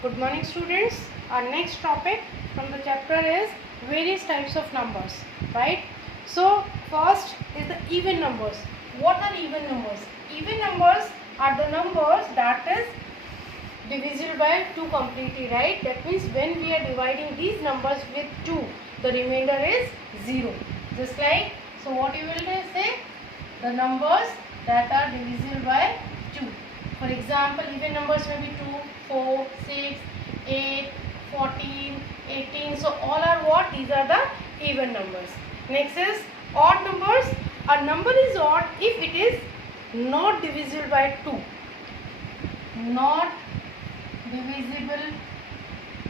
Good morning students. Our next topic from the chapter is various types of numbers, right? So first is the even numbers. What are even numbers? Even numbers are the numbers that is divisible by 2 completely, right? That means when we are dividing these numbers with 2, the remainder is 0. Just like, so what you will say? The numbers that are divisible by 2. For example, even numbers may be 2, 4, 6, 8, 14, 18. So all are what? These are the even numbers. Next is odd numbers. A number is odd if it is not divisible by 2. Not divisible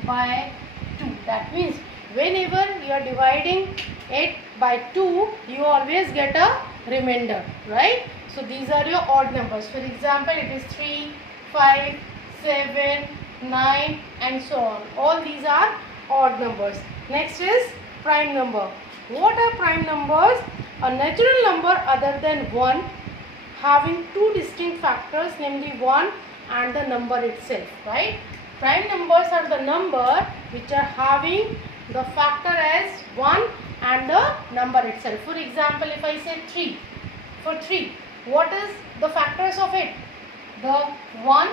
by 2. That means whenever you are dividing it by 2, you always get a remainder, right? So these are your odd numbers. For example, it is 3, 5, 7, 9 and so on. All these are odd numbers. Next is prime number. What are prime numbers? A natural number other than 1 having two distinct factors, namely 1 and the number itself, right? Prime numbers are the number which are having the factor as 1 and the number itself. For example, if I say 3, for 3, what is the factors of it? The 1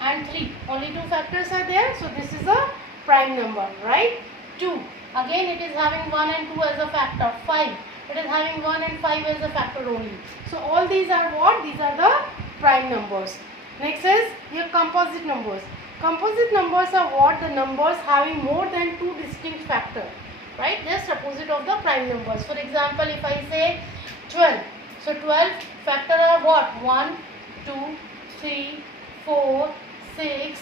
and 3. Only two factors are there. So this is a prime number, right? 2. Again it is having 1 and 2 as a factor. 5. It is having 1 and 5 as a factor only. So all these are what? These are the prime numbers. Next is your composite numbers. Composite numbers are what? The numbers having more than two distinct factors, right? Just opposite of the prime numbers. For example, if I say 12. So 12 factor are what? 1, 2, 3, 4, 6,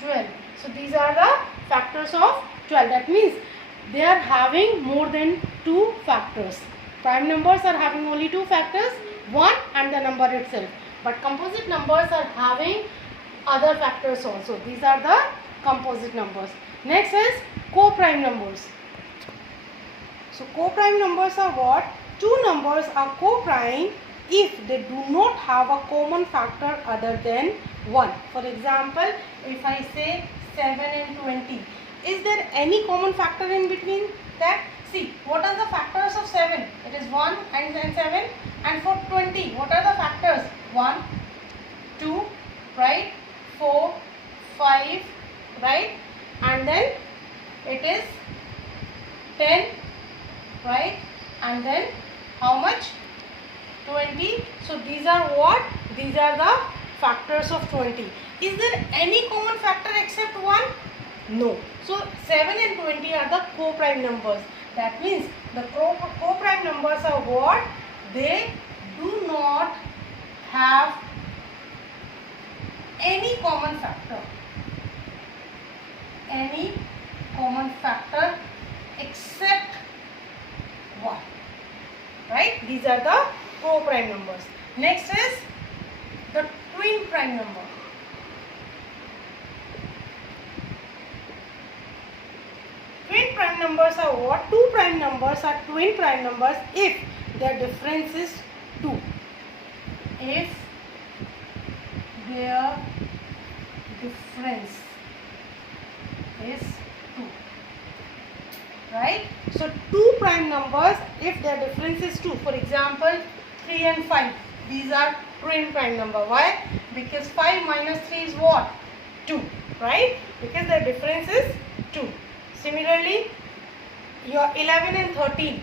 12. So these are the factors of 12. That means they are having more than two factors. Prime numbers are having only two factors, 1 and the number itself. But composite numbers are having other factors also. These are the composite numbers. Next is co-prime numbers. So co-prime numbers are what? Two numbers are co-prime if they do not have a common factor other than 1. For example, if I say 7 and 20, is there any common factor in between that? See, what are the factors of 7? It is 1 and 7. And for 20, what are the factors? 1, 2, right? 4, 5, right? And then it is 10, right? And then how much? 20. So these are what? These are the factors of 20. Is there any common factor except 1? No. So 7 and 20 are the co-prime numbers. That means the co-prime numbers are what? They do not have any common factor. Any common factor except 1. Right? These are the co-prime numbers. Next is the twin prime number. Twin prime numbers are what? Two prime numbers are twin prime numbers if their difference is 2. If their difference is 2. Right? So two prime numbers if their difference is 2. For example, 3 and 5. These are twin prime number. Why? Because 5 minus 3 is what? 2. Right? Because their difference is 2. Similarly, your 11 and 13.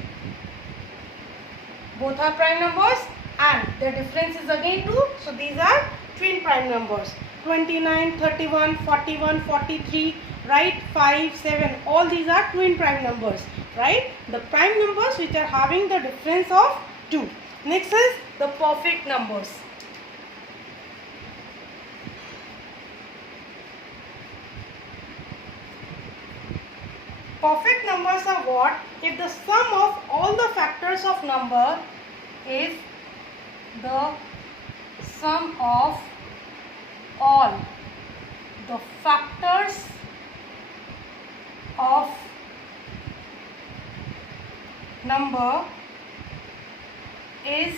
Both are prime numbers and their difference is again 2. So these are twin prime numbers. 29, 31, 41, 43, right? 5, 7. All these are twin prime numbers, right? The prime numbers which are having the difference of 2. Next is the perfect numbers. Perfect numbers are what? If the sum of all the factors of number, if the sum of all the factors of number is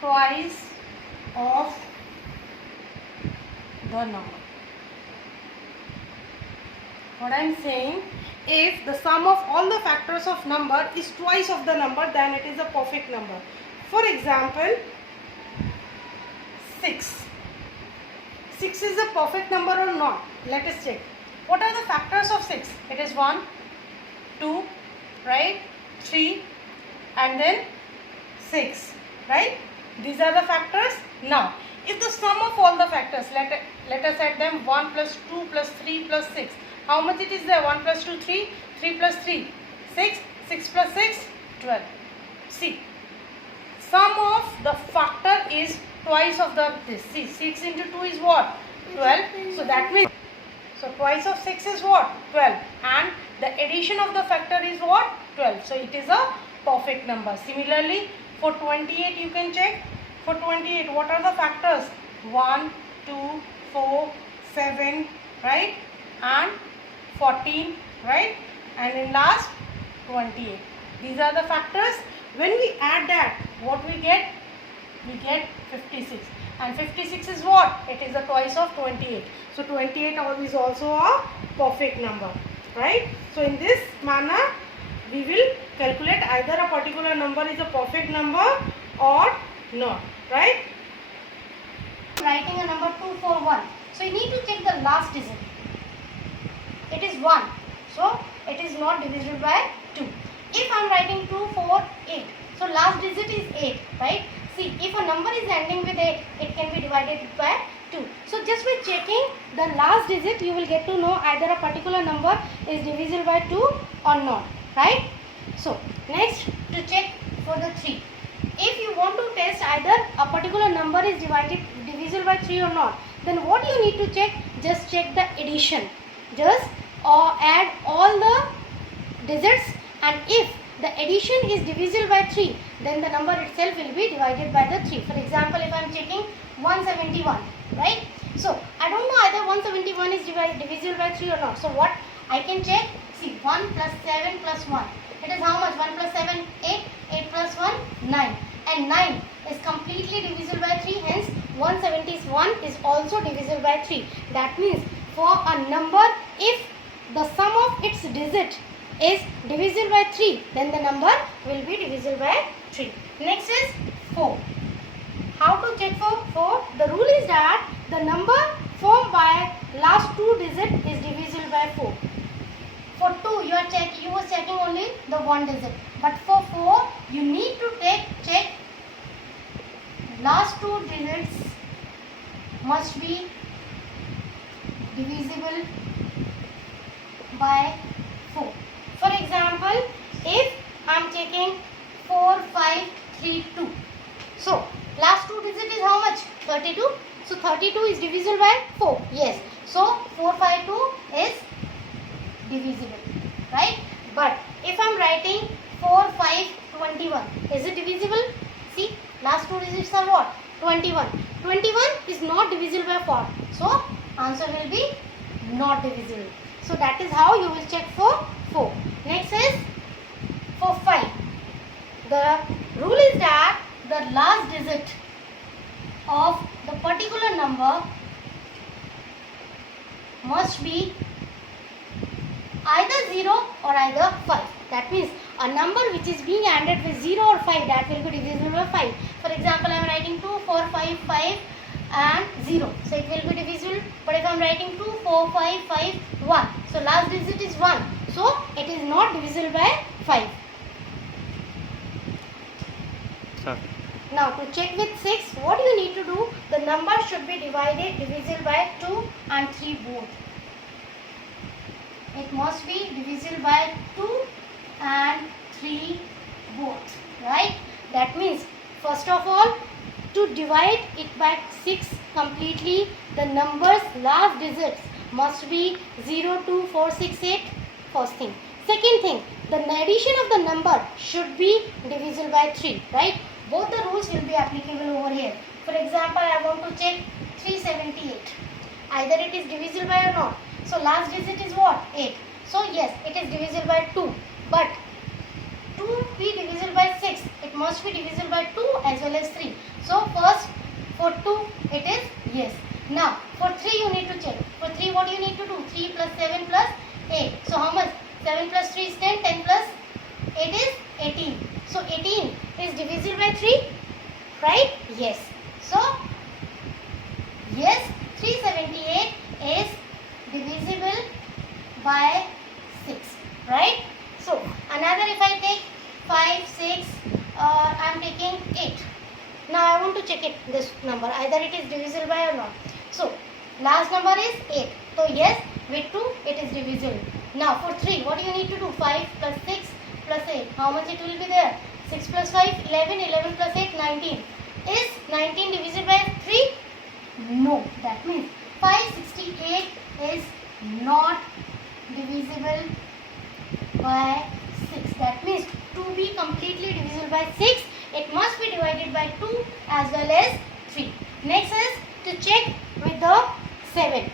twice of the number. What I am saying, if the sum of all the factors of number is twice of the number, then it is a perfect number. For example, 6. 6 is a perfect number or not? Let us check. What are the factors of 6? It is 1, 2, right? 3 and then 6, right? These are the factors. Now, if the sum of all the factors, let us add them 1 plus 2 plus 3 plus 6. How much it is there? 1 plus 2, 3, 3 plus 3, 6, 6 plus 6, 12. See, sum of the factor is twice of this. See, 6 into 2 is what? 12. So that means, so twice of 6 is what? 12. And the addition of the factor is what? 12. So it is a perfect number. Similarly, for 28 you can check. For 28, what are the factors? 1, 2, 4, 7, right? And 14, right? And in last, 28. These are the factors. When we add that, what we get? We get 56. And 56 is what? It is a twice of 28. So 28 is also a perfect number, right? So in this manner, we will calculate either a particular number is a perfect number or not, right? Writing a number 241. So you need to check the last digit. It is 1. So it is not divisible by 2. If I am writing 248, so last digit is 8, right? See, if a number is ending with 8, it can be divided by 2. So just by checking the last digit, you will get to know either a particular number is divisible by 2 or not, right? So next, to check for the 3. If you want to test either a particular number is divisible by 3 or not, then what you need to check? Just check the addition. Just add all the digits, and if the addition is divisible by 3, then the number itself will be divided by the 3. For example, if I am checking 171, right? So I don't know either 171 is divisible by 3 or not. So what I can check? See, 1 plus 7 plus 1. It is how much? 1 plus 7, 8. 8 plus 1, 9. And 9 is completely divisible by 3. Hence, 171 is also divisible by 3. That means, for a number, if the sum of its digit is divisible by 3, then the number will be divisible by 3. Next is 4. How to check for 4? The rule is that the number formed by last two digits is divisible by 4. For 2, you were checking only the one digit. But for 4, you need to check last two digits must be divisible by 4. For example, if I am checking 4, 5, 3, 2. So, last two digit is how much? 32. So, 32 is divisible by 4. Yes. So, 4, 5, 2 is divisible, right? But if I am writing 4, 5, 21, is it divisible? See, last two digits are what? 21. 21 is not divisible by 4. So, answer will be not divisible. So, that is how you will check for 4. Next is for 5. The rule is that the last digit of the particular number must be either 0 or either 5. That means a number which is being added with 0 or 5, that will be divisible by 5. For example, I am writing 2, 4, 5, 5 and 0. So it will be divisible. But if I am writing 2, 4, 5, 5, 1. So last digit is 1. So it is not divisible by 5. Now to check with 6, what you need to do? The number should be divisible by 2 and 3 both. It must be divisible by 2 and 3 both, right? That means, first of all, to divide it by 6 completely, the number's last digits must be 0, 2, 4, 6, 8. First thing. Second thing, the addition of the number should be divisible by 3, right? Both the rules will be applicable over here. For example, I want to check 378. Either it is divisible by or not. So last digit is what? 8. So yes, it is divisible by 2. But to be divisible by 6, it must be divisible by 2 as well as 3. So first, for 2, it is yes. Now, for 3 you need to check. For 3, what you need to do? 3 plus 7 plus 8. So how much? 7 plus 3 is 10. 10 plus 8 is 18. So 18 is divisible by 3, right? Yes. So yes, 378 is divisible by 6, right? So another, if I take 5, 6, I am taking 8. Now I want to check it, this number, either it is divisible by or not. So last number is 8. So yes, with 2 it is divisible. Now for 3, what you need to do? 5 plus 6 plus 8. How much it will be there? 6 plus 5, 11. 11 plus 8, 19. Is 19 divisible by 3? No. That means 568 is not divisible by 6. That means to be completely divisible by 6, it must be divided by 2 as well as 3. Next is to check with the 7.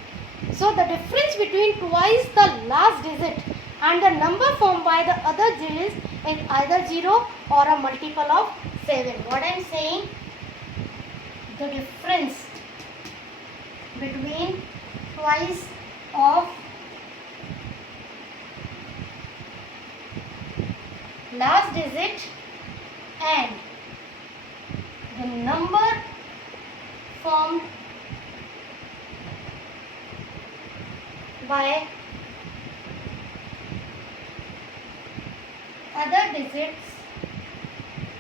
So the difference between twice the last digit and the number formed by the other digits is either 0 or a multiple of 7. What I am saying, the difference between twice of last digit and the number formed by other digits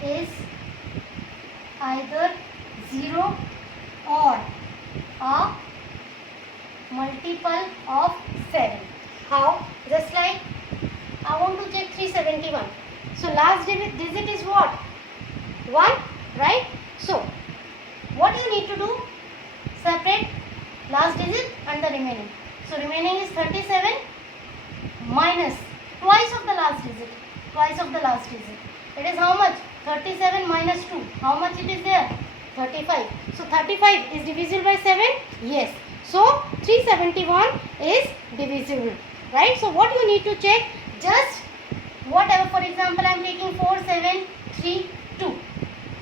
is either 0 or a multiple of 7. How? Just like I want to check 371. So last digit is what? 1, right? So what you need to do? Separate last digit and the remaining. So remaining is 37 minus twice of the last digit. Twice of the last digit. It is how much? 37 minus 2. How much it is there? 35. So 35 is divisible by 7? Yes. So 371 is divisible. Right? So what you need to check? Just whatever. For example, I am taking 4, 7, 3, 2.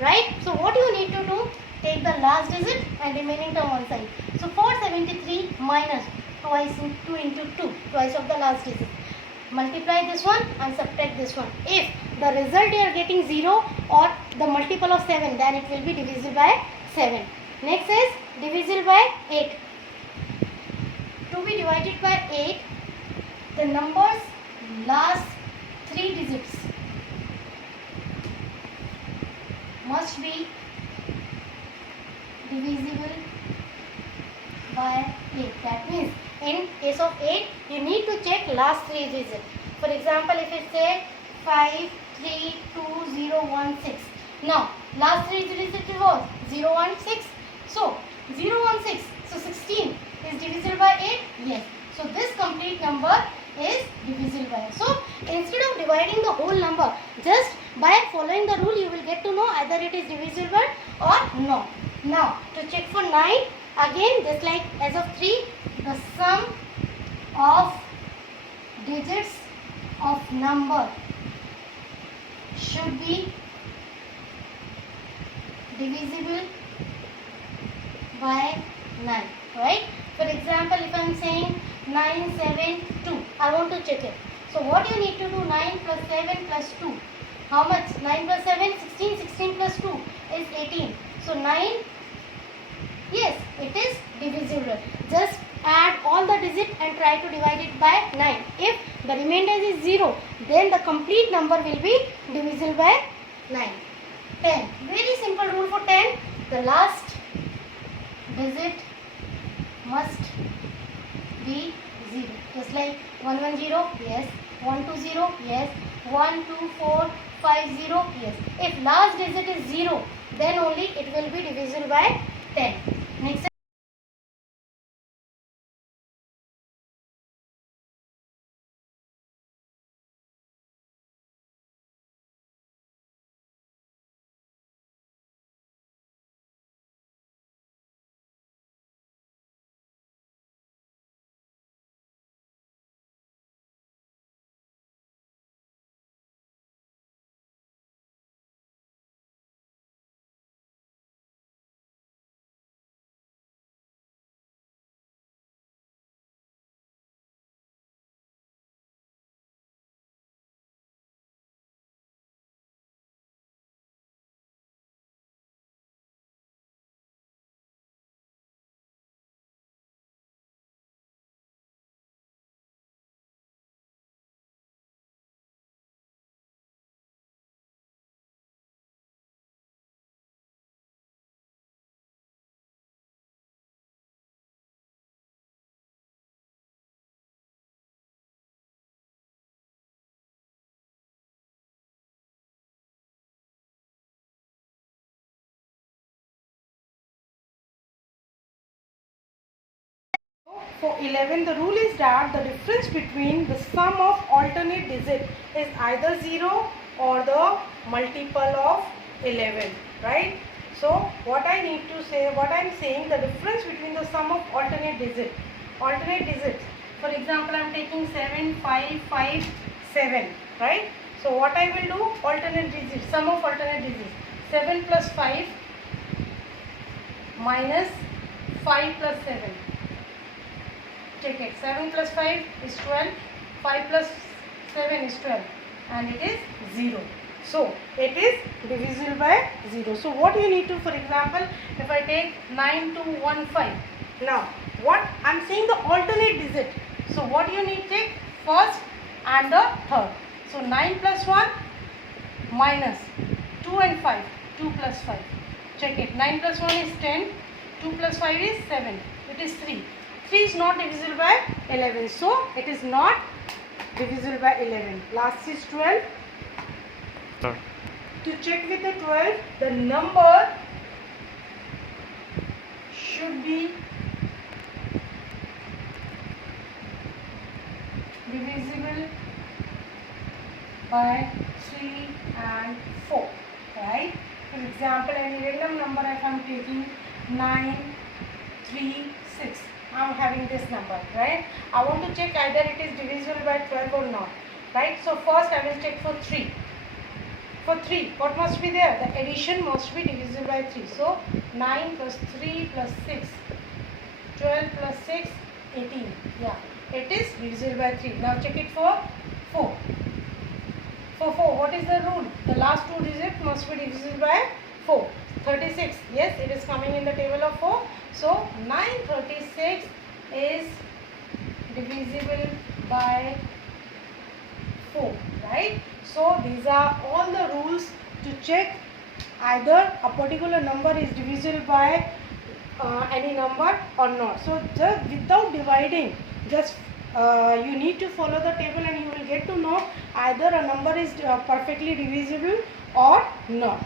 Right? So what you need to do? Take the last digit and remaining term on side. So 473 minus twice 2 into 2. Twice of the last digit. Multiply this one and subtract this one. If the result you are getting 0 or the multiple of 7, then it will be divisible by 7. Next is divisible by 8. To be divided by 8, the numbers last 3 digits must be divisible by 8. That means in case of 8, you need to check last 3 digits. For example, if it say 5, 3, 2, 0, 1, 6. Now, last 3 digits was 0, 1, 6. So, 0, 1, 6. So, 16 is divisible by 8? Yes. So, this complete number is divisible by. So, instead of dividing the whole number, just by following the rule, you will get to know either it is divisible or not. Now, to check for 9, again, just like as of 3, the sum of digits of number should be divisible by 9, right? For example, if I am saying 9, 7, 2, I want to check it. So, what you need to do? 9 plus 7 plus 2. How much? 9 plus 7, 16, 16 plus 2 is 18. So, 9, yes, it is divisible. Just add all the digits and try to divide it by 9. If the remainder is 0, then the complete number will be divisible by 9. 10. Very simple rule for 10. The last digit must be 0. Just like 110, yes. 120, yes. 124, 50, yes. If last digit is 0, then only it will be divisible by 10. Next for 11, the rule is that the difference between the sum of alternate digit is either 0 or the multiple of 11, right? So what I need to say, what I am saying, the difference between the sum of alternate digits. For example, I am taking 7, 5, 5, 7, right? So what I will do, alternate digits, sum of alternate digits. 7 plus 5 minus 5 plus 7. Check it. 7 plus 5 is 12. 5 plus 7 is 12. And it is 0. So it is divisible by 0. So what you need to, for example, if I take 9, 2, 1, 5. Now what I am saying, the alternate digit. So what you need to take, first and the third. So 9 plus 1 minus 2 and 5. 2 plus 5. Check it. 9 plus 1 is 10. 2 plus 5 is 7. It is 3. 3 is not divisible by 11. So it is not divisible by 11. Last is 12. To check with the 12, the number should be divisible by 3 and 4, right? For example, any random number, if I am taking 9, 3, 6, I am having this number, right? I want to check either it is divisible by 12 or not, right? So first I will check for 3. For 3, what must be there? The addition must be divisible by 3. So 9 plus 3 plus 6, 12 plus 6, 18. Yeah, it is divisible by 3. Now check it for 4. For 4, what is the rule? The last two digits must be divisible by 4. 36. Yes, it is coming in the table of 4. So 936 is divisible by 4, right? So these are all the rules to check either a particular number is divisible by any number or not. So just without dividing, just you need to follow the table and you will get to know either a number is perfectly divisible or not.